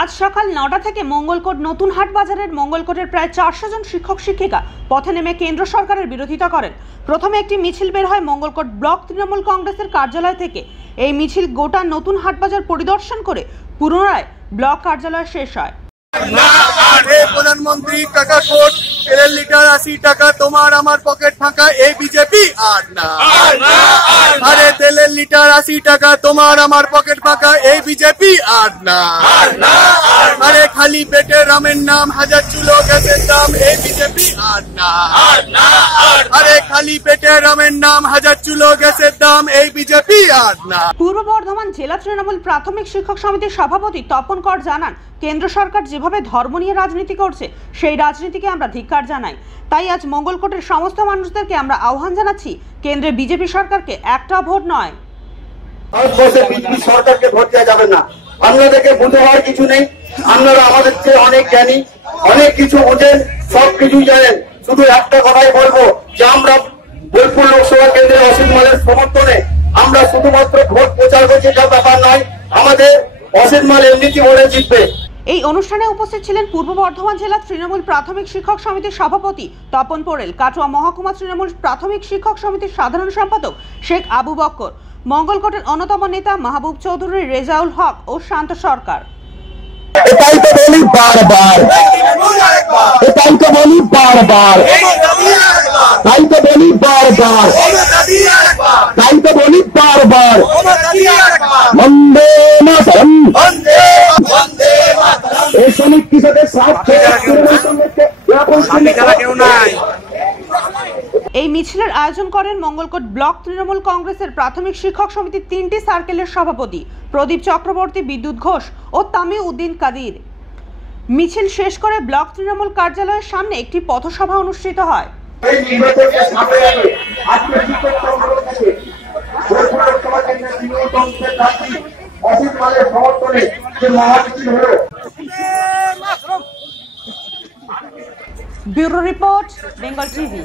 আজ সকাল নটা থেকে মঙ্গলকোট নতুন হাট বাজারের মঙ্গলকোটের প্রায় চারশো জন শিক্ষক শিক্ষিকা পথে নেমে কেন্দ্র সরকারের বিরোধিতা করেন। প্রথমে একটি মিছিল বের হয় মঙ্গলকোট ব্লক তৃণমূল কংগ্রেসের কার্যালয় থেকে। এই মিছিল গোটা নতুন হাট বাজার পরিদর্শন করে পুনরায় ব্লক কার্যালয় শেষ হয়। প্রধানমন্ত্রী তেলের লিটার আশি টাকা তোমার আমার পকেট ফাঁকা এই বিজেপি আর না। আরে তেলের লিটার আশি টাকা তোমার আমার পকেট ফাঁকা এই বিজেপি আর না। আরে খালি পেটে রামের নাম হাজার চুলো গ্যাসের দাম এই বিজেপি আর না খালি পেটে রামের নাম হাজার চুলো গ্যাসের দাম এই বিজেপি আর না। পূর্ব বর্ধমান জেলা তৃণমূল প্রাথমিক শিক্ষক সমিতির সভাপতি তপন কর জানান কেন্দ্র সরকার যেভাবে ধর্ম নিয়ে রাজনীতি করছে সেই রাজনীতিকে আমরা ধিক্কার জানাই। তাই আজ মঙ্গলকোটের সমস্ত মানুষদেরকে আমরা আহ্বান জানাচ্ছি কেন্দ্রে বিজেপি সরকারকে একটা ভোট নয়। ভারতবর্ষে বিজেপি সরকারকে ভোট দেওয়া যাবে না। আপনাদেরকে বুঝে হওয়ার কিছু নেই। আপনারা আমাদের চেয়ে অনেক জ্ঞানী অনেক কিছু বোঝেন সব কিছু জানেন। শুধু একটা কথাই বলব কেন্দ্রের অসিত মালের সমর্থনে আমরা শুধুমাত্র ভোট প্রচার করছি এটা ব্যাপার নয় আমাদের অসিত মাল এমনিতে ভোটে জিতবে? এই অনুষ্ঠানে উপস্থিত ছিলেন পূর্ব বর্ধমান জেলা তৃণমূল প্রাথমিক শিক্ষক সমিতির সভাপতি তপন পোড়েল কাটোয়া মহকুমা তৃণমূল প্রাথমিক শিক্ষক সমিতির সাধারণ সম্পাদক শেখ আবু বক্কর মঙ্গলকোটের অন্যতম নেতা মাহবুব চৌধুরী রেজাউল হক ও শান্ত সরকার। এটাই তো বলি বারবার। এটাই তো বলি বারবার। তাই তো বলি বারবার। তাই তো বলি বারবার। বন্দে মাতরম। এই শ্রমিক কৃষকের স্বার্থে এই মিছিলের আয়োজন করেন মঙ্গলকোট ব্লক তৃণমূল কংগ্রেসের প্রাথমিক শিক্ষক সমিতির তিনটি সার্কেলের সভাপতি প্রদীপ চক্রবর্তী বিদ্যুৎ ঘোষ ও তামি উদ্দিন কাদির। মিছিল শেষ করে ব্লক তৃণমূল কার্যালয়ের সামনে একটি পথসভা অনুষ্ঠিত হয়। এই নির্বাচনকে সামনে রেখে আজকে শিক্ষক সংগ্রহ থেকে ব্যুরো রিপোর্ট বেঙ্গল টিভি।